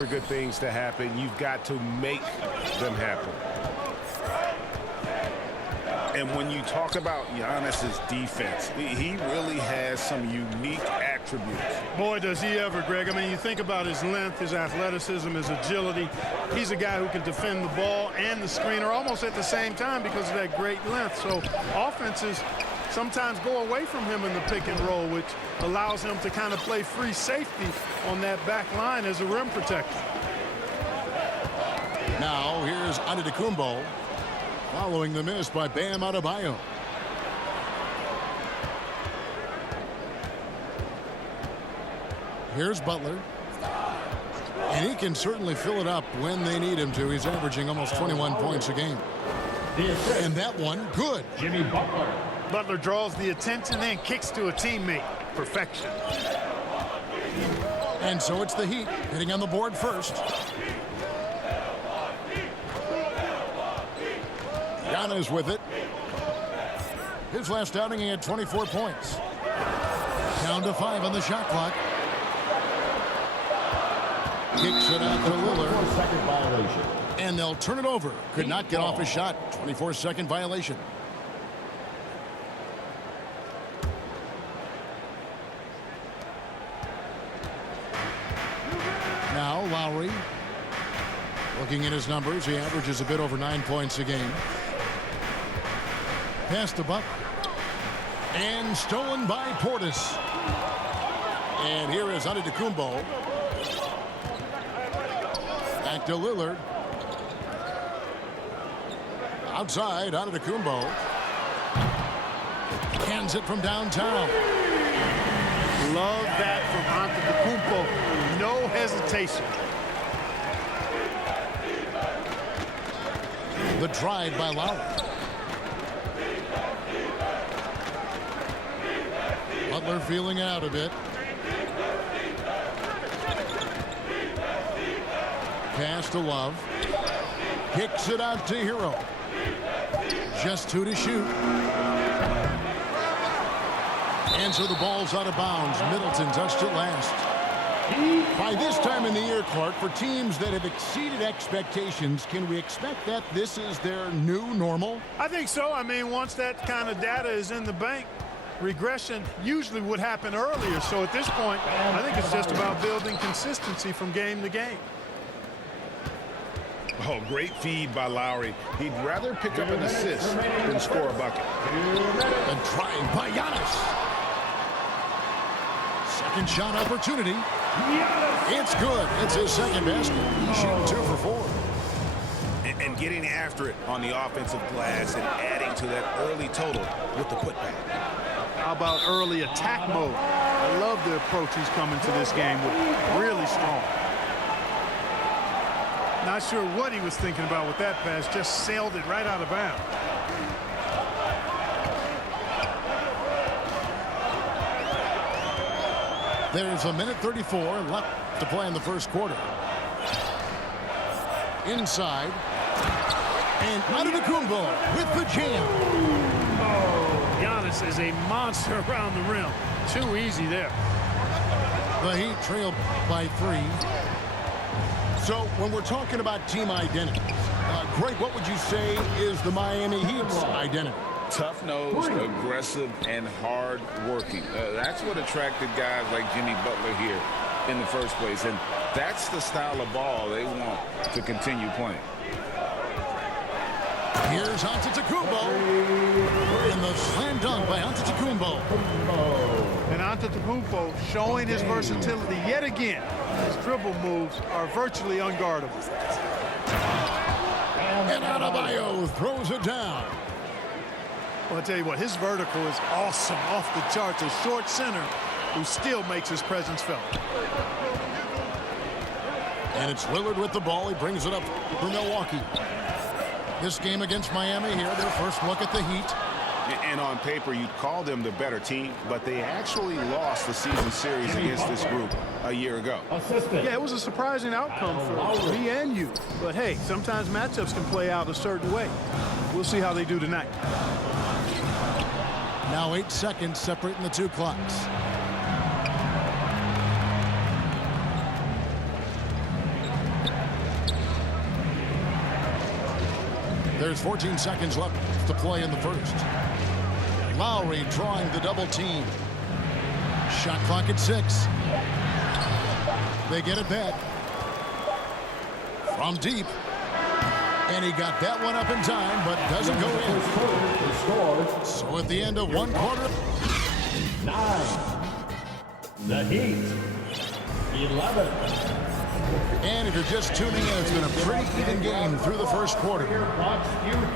For good things to happen, you've got to make them happen. And when you talk about Giannis's defense, he really has some unique attributes. Boy, does he ever, Greg. I mean, you think about his length, his athleticism, his agility. He's a guy who can defend the ball and the screener almost at the same time because of that great length. So offenses sometimes go away from him in the pick and roll, which allows him to kind of play free safety on that back line as a rim protector. Now here's Antetokounmpo following the miss by Bam Adebayo. Here's Butler. And he can certainly fill it up when they need him to. He's averaging almost 21 points a game. And that one, good. Jimmy Butler. Butler draws the attention and kicks to a teammate. Perfection. And so it's the Heat hitting on the board first. Giannis with it. His last outing, he had 24 points. Down to 5 on the shot clock. Kicks it out to Lillard. 24-second violation. And they'll turn it over. Could not get off his shot. 24-second violation. Now Lowry. Looking at his numbers, he averages a bit over 9 points a game. Pass to Butler. And stolen by Portis. And here is Antetokounmpo. Back to Lillard. Outside, Antetokounmpo. Hands it from downtown. Love that from Antetokounmpo. No hesitation. The drive by Lowry. Butler feeling out a bit. Pass to Love. Kicks it out to Hero. Just 2 to shoot. And so the ball's out of bounds. Middleton touched it last. By this time in the year, Clark, for teams that have exceeded expectations, can we expect that this is their new normal? I think so. I mean, once that kind of data is in the bank, regression usually would happen earlier. So at this point, I think it's just about building consistency from game to game. Oh, great feed by Lowry. He'd rather pick up an assist than score a bucket. And drive by Giannis. Second shot opportunity. It's good. It's his second basket. He's shooting 2 for 4. And getting after it on the offensive glass and adding to that early total with the putback. How about early attack mode? I love the approach he's coming to this game with. Really strong. Not sure what he was thinking about with that pass. Just sailed it right out of bounds. There's a minute 34 left to play in the first quarter. Inside. And Antetokounmpo with the jam. Oh, Giannis is a monster around the rim. Too easy there. The Heat trail by 3. So when we're talking about team identity, Greg, what would you say is the Miami Heat's identity? Tough-nosed, aggressive, and hard-working. That's what attracted guys like Jimmy Butler here in the first place. And that's the style of ball they want to continue playing. Here's Antetokounmpo. And the slam dunk by Antetokounmpo. And Antetokounmpo showing his versatility yet again. His dribble moves are virtually unguardable. And Adebayo throws it down. Well, I'll tell you what, his vertical is awesome, off the charts. A short center who still makes his presence felt. And it's Lillard with the ball. He brings it up for Milwaukee. This game against Miami here, their first look at the Heat. And on paper, you'd call them the better team, but they actually lost the season series against this group a year ago. Yeah, it was a surprising outcome for me and you. But hey, sometimes matchups can play out a certain way. We'll see how they do tonight. Now 8 seconds separating the 2 clocks. There's 14 seconds left to play in the first. Lowry drawing the double team. Shot clock at 6. They get it back. From deep. And he got that one up in time, but doesn't go in. So at the end of one quarter. 9. The Heat. 11. And if you're just tuning in, it's been a pretty even game through the first quarter.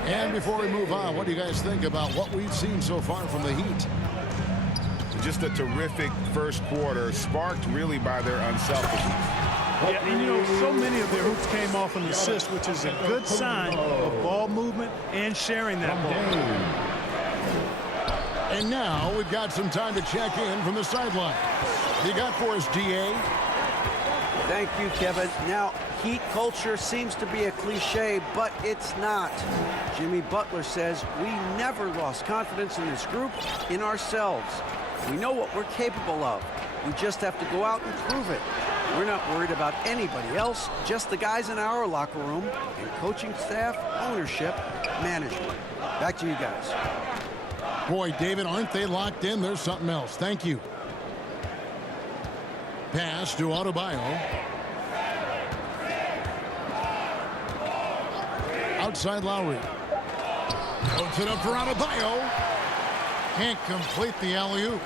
And before we move on, what do you guys think about what we've seen so far from the Heat? Just a terrific first quarter, sparked really by their unselfishness. Yeah, and you know, so many of their hoops came off an assist, which is a good sign of ball movement and sharing that ball. And now we've got some time to check in from the sideline. You got for us, DA? Thank you, Kevin. Now, Heat culture seems to be a cliche, but it's not. Jimmy Butler says we never lost confidence in this group, in ourselves. We know what we're capable of. We just have to go out and prove it. We're not worried about anybody else, just the guys in our locker room and coaching staff, ownership, management. Back to you guys. Boy, David, aren't they locked in? There's something else. Thank you. Pass to Adebayo. Outside Lowry. Puts it up for Adebayo. Can't complete the alley-oop.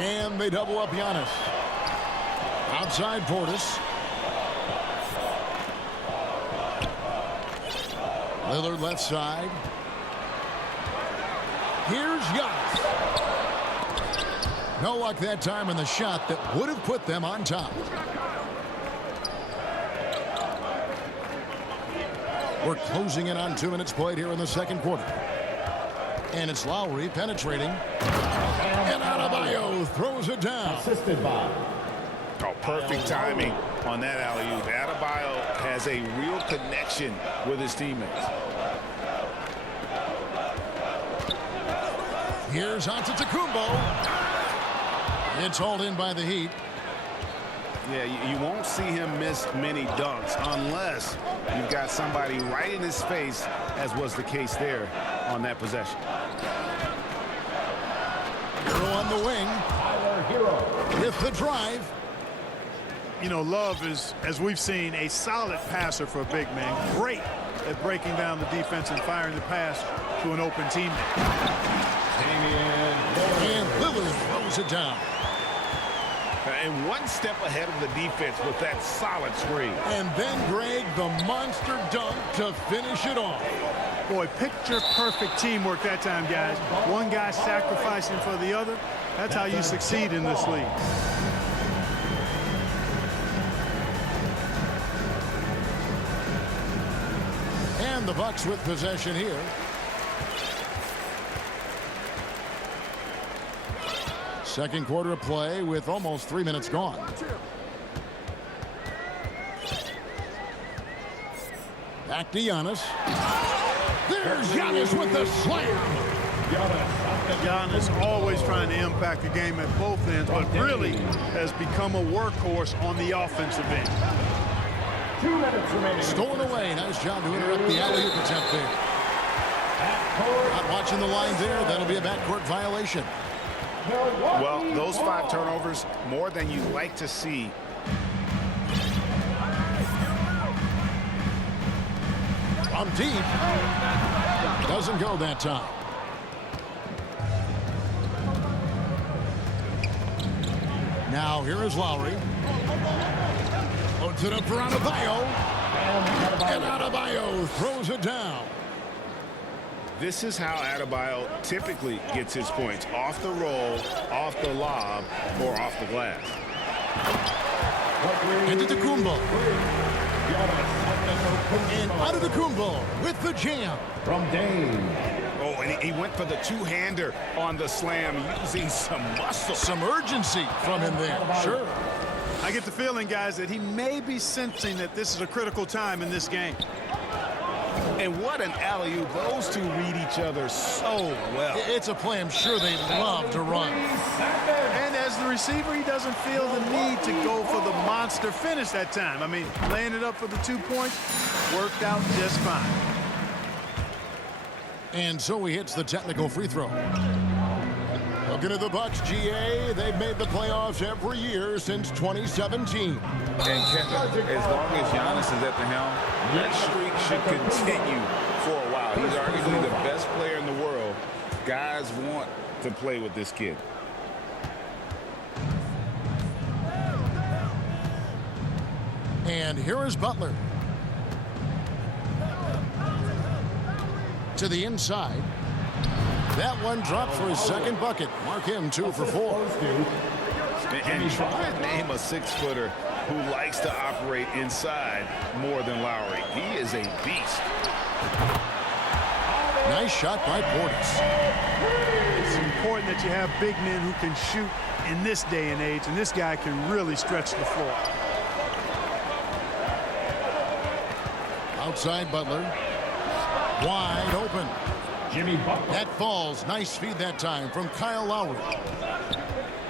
And they double up Giannis. Outside Portis. Lillard left side. Here's Giannis. No luck that time in the shot that would have put them on top. We're closing in on 2 minutes played here in the second quarter. And it's Lowry penetrating. And Adebayo throws it down. Assisted by. Oh, perfect timing on that alley-oop. Adebayo has a real connection with his teammates. Here's Antetokounmpo. It's hauled in by the Heat. Yeah, you won't see him miss many dunks unless you've got somebody right in his face, as was the case there on that possession. Hero on the wing. Tyler Hero. With the drive. You know, Love is, as we've seen, a solid passer for a big man. Great at breaking down the defense and firing the pass to an open teammate. And Lillard throws it down. And one step ahead of the defense with that solid screen. And then, Greg, the monster dunk to finish it off. Boy, picture perfect teamwork that time, guys. One guy sacrificing for the other. That's how you succeed in this league. And the Bucks with possession here. Second quarter of play with almost 3 minutes gone. Back to Giannis. There's Giannis with the slam. Giannis always trying to impact the game at both ends, but really has become a workhorse on the offensive end. 2 minutes remaining. Stolen away. Nice job to interrupt the alley-oop attempt there. Not watching the line there. That'll be a backcourt violation. Well, those 5 turnovers, more than you like to see. From deep. Doesn't go that time. Now here is Lowry. Puts it up for Adebayo. And Adebayo throws it down. This is how Adebayo typically gets his points. Off the roll, off the lob, or off the glass. Antetokounmpo. And Antetokounmpo with the jam. From Dame. Oh, and he went for the two-hander on the slam, using some muscle. Some urgency from him there. Sure. I get the feeling, guys, that he may be sensing that this is a critical time in this game. And what an alley-oop. Those two read each other so well. It's a play I'm sure they love to run. And as the receiver, he doesn't feel the need to go for the monster finish that time. I mean, laying it up for the 2 points worked out just fine. And so he hits the technical free throw. Looking at the Bucks, GA, they've made the playoffs every year since 2017. And Kevin, as long as Giannis is at the helm, that streak should continue for a while. He's arguably the best player in the world. Guys want to play with this kid. And here is Butler. To the inside. That one dropped for his second bucket. Mark him 2 for 4. And try and name a 6-footer who likes to operate inside more than Lowry. He is a beast. Nice shot by Portis. It's important that you have big men who can shoot in this day and age, and this guy can really stretch the floor. Outside Butler. Wide open. Jimmy Butler. That falls. Nice feed that time from Kyle Lowry.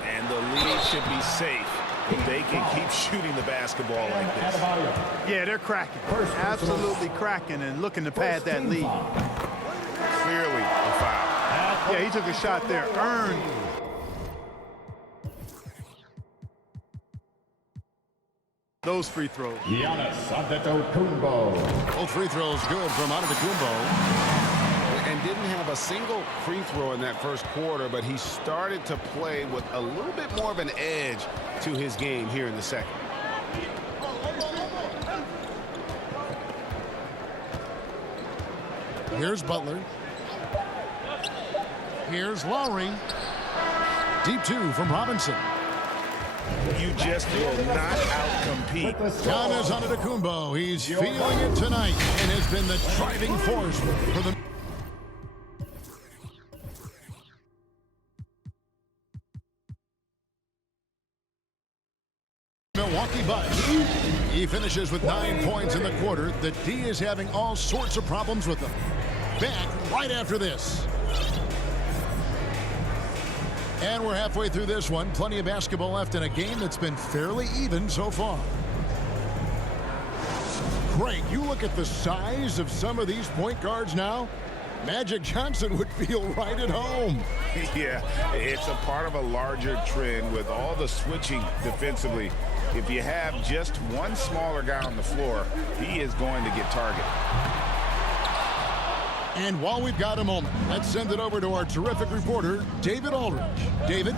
And the lead should be safe if they can keep shooting the basketball like this. Yeah, they're cracking. Absolutely cracking and looking to pad that lead. Clearly a foul. Yeah, he took a shot there. Earned. Those free throws. Giannis Antetokounmpo. Both free throws good from Antetokounmpo. And didn't have a single free throw in that first quarter, but he started to play with a little bit more of an edge to his game here in the second. Here's Butler. Here's Lowry. Deep 2 from Robinson. You just will not outcompete. Giannis Antetokounmpo. He's feeling it tonight and has been the driving force for the Milwaukee Bucks. He finishes with 9 points in the quarter. The D is having all sorts of problems with them. Back right after this. And we're halfway through this one. Plenty of basketball left in a game that's been fairly even so far. Craig, you look at the size of some of these point guards now. Magic Johnson would feel right at home. Yeah, it's a part of a larger trend with all the switching defensively. If you have just one smaller guy on the floor, he is going to get targeted. And while we've got a moment, let's send it over to our terrific reporter, David Aldridge. David?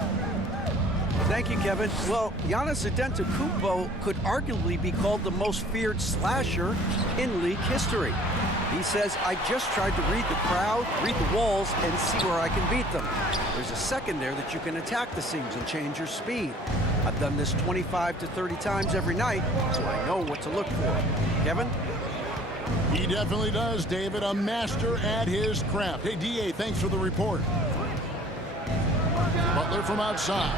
Thank you, Kevin. Well, Giannis Antetokounmpo could arguably be called the most feared slasher in league history. He says, I just tried to read the crowd, read the walls, and see where I can beat them. There's a second there that you can attack the seams and change your speed. I've done this 25 to 30 times every night, so I know what to look for. Kevin? He definitely does, David. A master at his craft. Hey, D.A., thanks for the report. Butler from outside.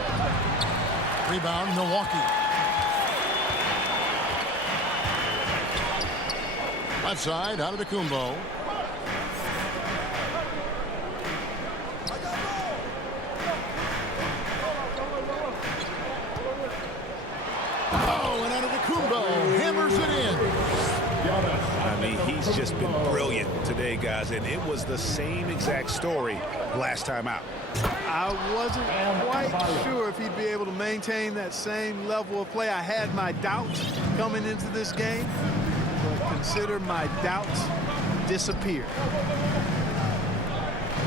Rebound, Milwaukee. Left side, Antetokounmpo. Oh, and Antetokounmpo hammers it in. I mean, he's just been brilliant today, guys, and it was the same exact story last time out. I wasn't quite sure if he'd be able to maintain that same level of play. I had my doubts coming into this game, but consider my doubts disappear.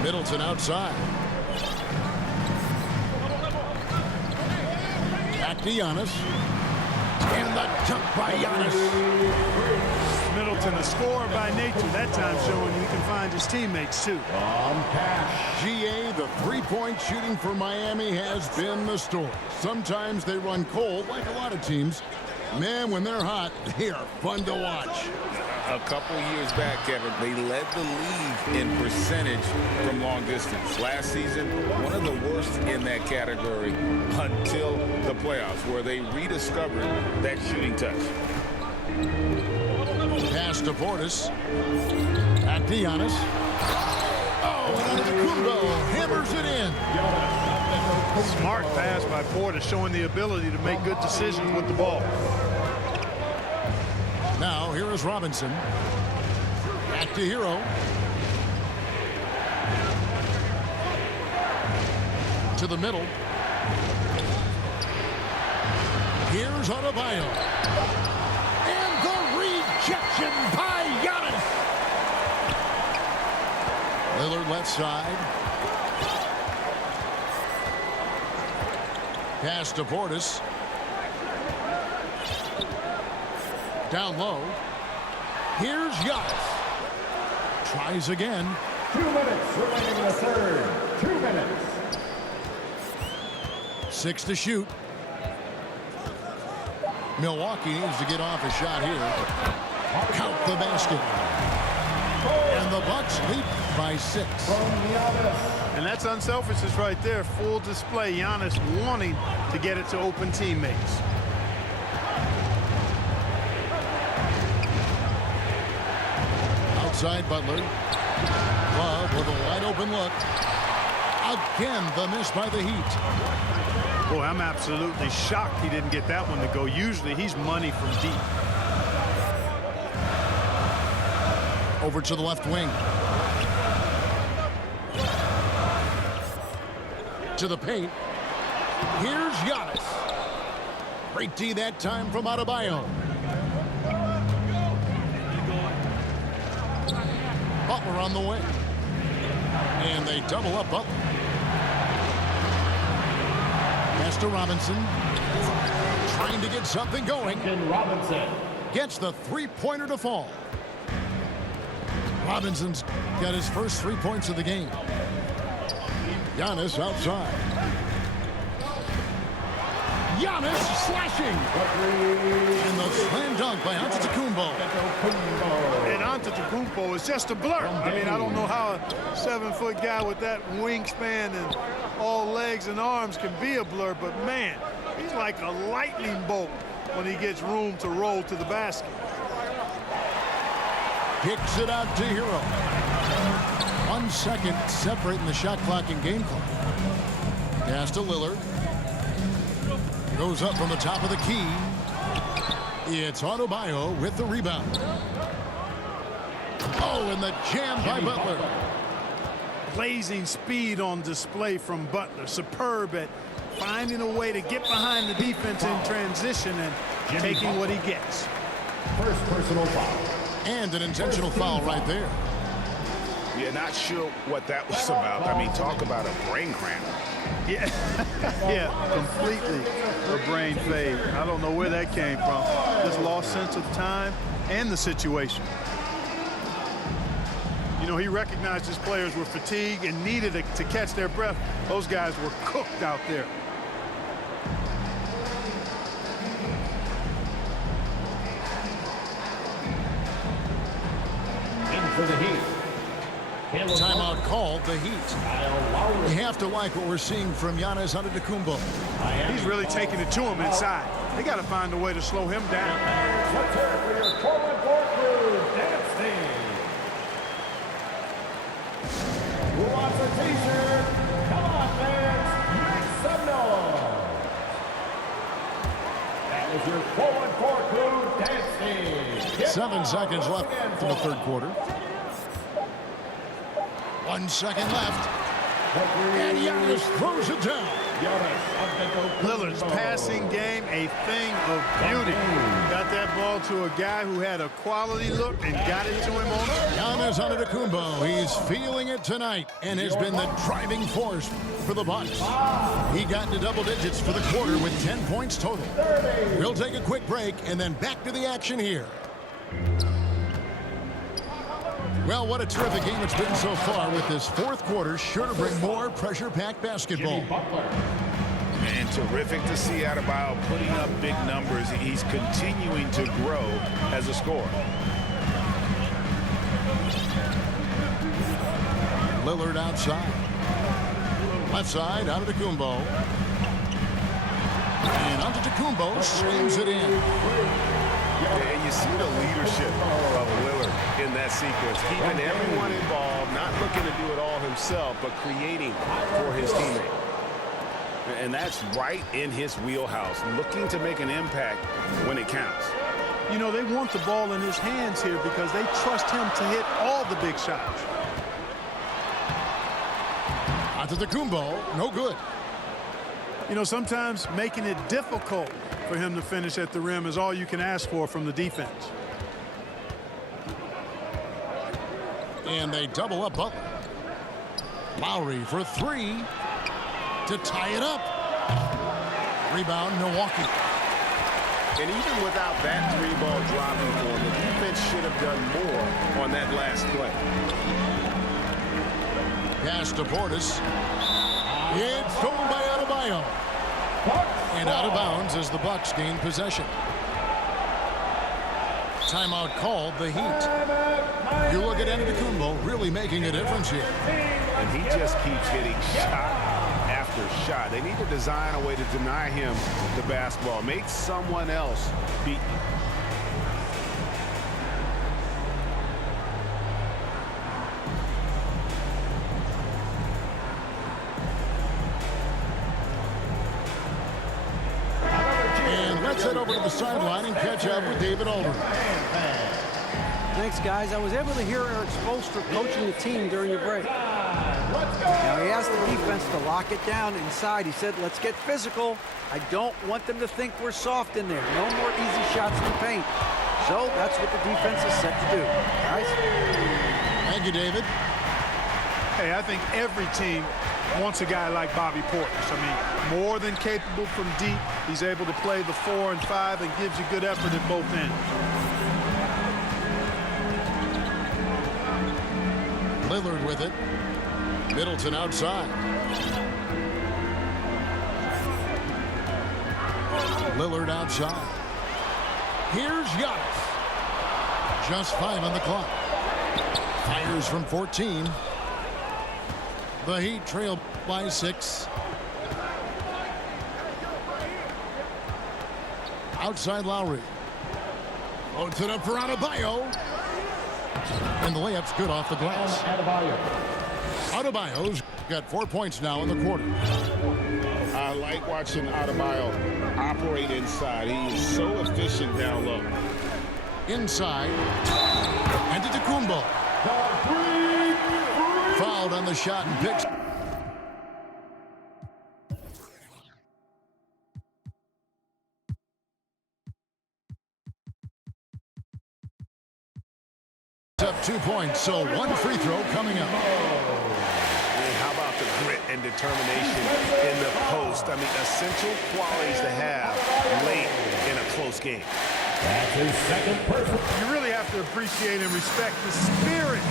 Middleton outside. Back to Giannis. And the dunk by Giannis. Middleton, a scorer by nature, that time showing he can find his teammates too. GA, the three-point shooting for Miami has been the story. Sometimes they run cold, like a lot of teams. Man, when they're hot, they are fun to watch. A couple years back, Kevin, they led the league in percentage from long distance. Last season, one of the worst in that category until the playoffs, where they rediscovered that shooting touch. Pass to Portis. Back to Giannis. Oh, and Antetokounmpo hammers it in. Smart pass by Porter, showing the ability to make good decisions with the ball. Now here is Robinson. Back to Hero. To the middle. Here's Adebayo. And the rejection by Giannis. Lillard left side. Pass to Portis. Down low. Here's Giannis. Tries again. 2 minutes remaining in the third. 2 minutes. 6 to shoot. Milwaukee needs to get off a shot here. Count the basket. And the Bucks lead by 6. And that's unselfishness right there. Full display. Giannis wanting to get it to open teammates. Outside Butler. Love with a wide open look. Again, the miss by the Heat. Boy, I'm absolutely shocked he didn't get that one to go. Usually he's money from deep. Over to the left wing. To the paint. Here's Giannis. Great D that time from Adebayo. Butler on the way. And they double up Butler. Pass to Robinson. Trying to get something going. And Robinson Gets the three-pointer to fall. Robinson's got his first 3 points of the game. Giannis outside. Giannis slashing. And the slam dunk by Antetokounmpo. And Antetokounmpo is just a blur. I mean, I don't know how a 7-foot guy with that wingspan and all legs and arms can be a blur, but man, he's like a lightning bolt when he gets room to roll to the basket. Kicks it out to Hero. 1 second separating the shot clock and game clock. Pass to Lillard. Goes up from the top of the key. It's Adebayo with the rebound. Oh, and the jam by Butler. Blazing speed on display from Butler. Superb at finding a way to get behind the defense in transition and taking what he gets. first personal foul. And an intentional foul right there. Yeah, not sure what that was about. I mean, talk about a brain cramp. Yeah, yeah, completely a brain fade. I don't know where that came from. Just lost sense of time and the situation. You know, he recognized his players were fatigued and needed to catch their breath. Those guys were cooked out there. In for the Heat. Timeout called, the Heat. We have to like what we're seeing from Giannis Antetokounmpo. He's really taking it to him inside. They got to find a way to slow him down. Let's hear it for your forward crew, dancing. Who wants a t-shirt? Come on, fans, make some noise. That was your forward crew, dancing. 7 seconds left in the third quarter. 1 second left. And Giannis throws it down. Lillard's passing game, a thing of beauty. Got that ball to a guy who had a quality look and got it to him on it. Giannis Antetokounmpo, he's feeling it tonight and has been the driving force for the Bucks. He got into double digits for the quarter with 10 points total. We'll take a quick break and then back to the action here. Well, what a terrific game it's been so far, with this fourth quarter sure to bring more pressure-packed basketball. And terrific to see Adebayo putting up big numbers. He's continuing to grow as a scorer. Lillard outside. Left side, Antetokounmpo. And Antetokounmpo slams it in. And you see the leadership of Lillard in that sequence, keeping everyone involved, not looking to do it all himself, but creating for his teammate. And that's right in his wheelhouse, looking to make an impact when it counts. You know, they want the ball in his hands here because they trust him to hit all the big shots. Antetokounmpo, no good. You know, sometimes making it difficult for him to finish at the rim is all you can ask for from the defense. And they double up Butler. Lowry for three to tie it up. Rebound, Milwaukee. And even without that three-ball dropping for him, the defense should have done more on that last play. Pass to Portis. It's stolen by Adebayo. And out of bounds as the Bucks gain possession. Timeout called, the Heat. You look at Antetokounmpo really making a difference here. And he just keeps hitting shot after shot. They need to design a way to deny him the basketball. Make someone else beat. And let's head over to the sideline and catch up with David Aldridge. Thanks, guys. I was able to hear Eric Spoelstra coaching the team during the break. Now, he asked the defense to lock it down inside. He said, let's get physical. I don't want them to think we're soft in there. No more easy shots in the paint. So that's what the defense is set to do. Guys? Thank you, David. Hey, I think every team wants a guy like Bobby Portis. I mean, more than capable from deep. He's able to play the 4 and 5 and gives you good effort at both ends. Lillard with it. Middleton outside. Lillard outside. Here's Giannis. Just 5 on the clock. Fires from 14. The Heat trail by 6. Outside Lowry. Loads it up for Adebayo. And the layup's good off the glass. Adebayo's got 4 points now in the quarter. I like watching Adebayo operate inside. He is so efficient down low. Inside. Antetokounmpo. Fouled on the shot and picks. Up 2 points, so 1 free throw coming up. And how about the grit and determination in the post? I mean, essential qualities to have late in a close game. That's his second person. You really have to appreciate and respect the spirit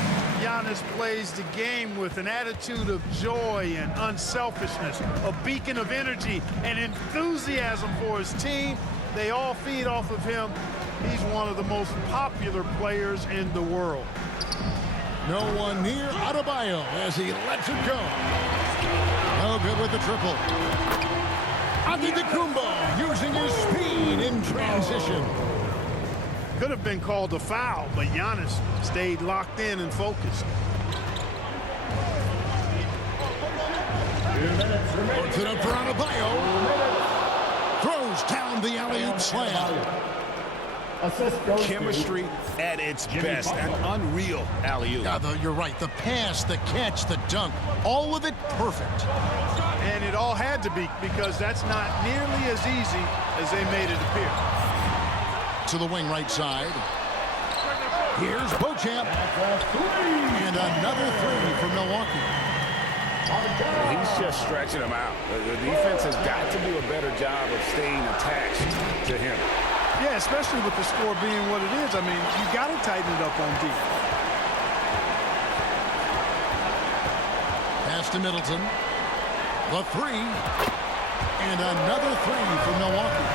Giannis plays the game with, an attitude of joy and unselfishness, a beacon of energy and enthusiasm for his team. They all feed off of him. He's one of the most popular players in the world. No one near Adebayo as he lets it go. No good with the triple. Antetokounmpo using his speed in transition. Could have been called a foul, but Giannis stayed locked in and focused. 2 minutes remaining. Puts it up for Adebayo. Throws down the alley-oop slam. Assist goes Chemistry at its best. An unreal alley-oop. Yeah, you're right. The pass, the catch, the dunk, all of it perfect. And it all had to be, because that's not nearly as easy as they made it appear. To the wing right side. Here's Beauchamp. And another 3 for Milwaukee. He's just stretching him out. The defense has got to do a better job of staying attached to him. Yeah, especially with the score being what it is. I mean, you got to tighten it up on deep. Pass to Middleton. The 3. And another 3 for Milwaukee.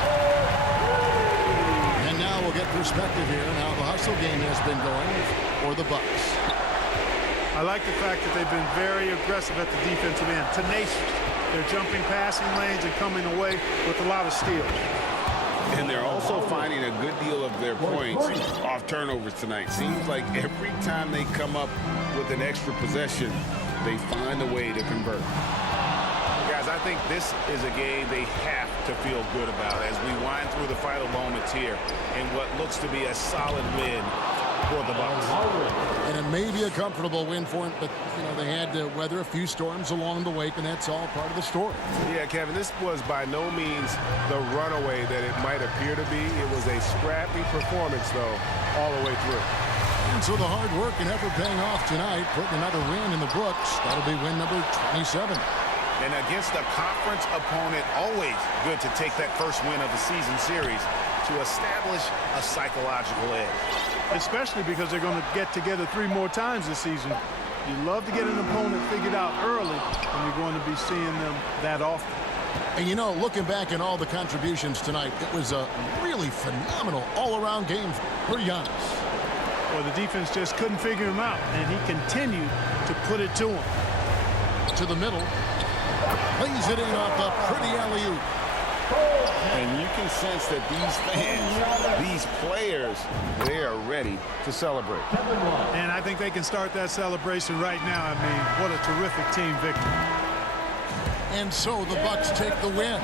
And now we'll get perspective here on how the hustle game has been going for the Bucks. I like the fact that they've been very aggressive at the defensive end, tenacious. They're jumping passing lanes and coming away with a lot of steals. And they're also finding a good deal of their points off turnovers tonight. Seems like every time they come up with an extra possession, they find a way to convert. guys, I think this is a game they have to feel good about as we wind through the final moments here in what looks to be a solid win for the Bucs. And it may be a comfortable win for him, but, you know, they had to weather a few storms along the way, and that's all part of the story. Yeah, Kevin, this was by no means the runaway that it might appear to be. It was a scrappy performance, though, all the way through. And so the hard work and effort paying off tonight, putting another win in the books. That'll be win number 27. And against a conference opponent, always good to take that first win of the season series to establish a psychological edge. Especially because they're going to get together 3 more times this season. You love to get an opponent figured out early, and you're going to be seeing them that often. And, you know, looking back at all the contributions tonight, it was a really phenomenal all-around game for Giannis. Well, the defense just couldn't figure him out, and he continued to put it to him. To the middle. Plays it in off a pretty alley-oop. And you can sense that these fans, these players, they are ready to celebrate. And I think they can start that celebration right now. I mean, what a terrific team victory. And so the Bucs take the win.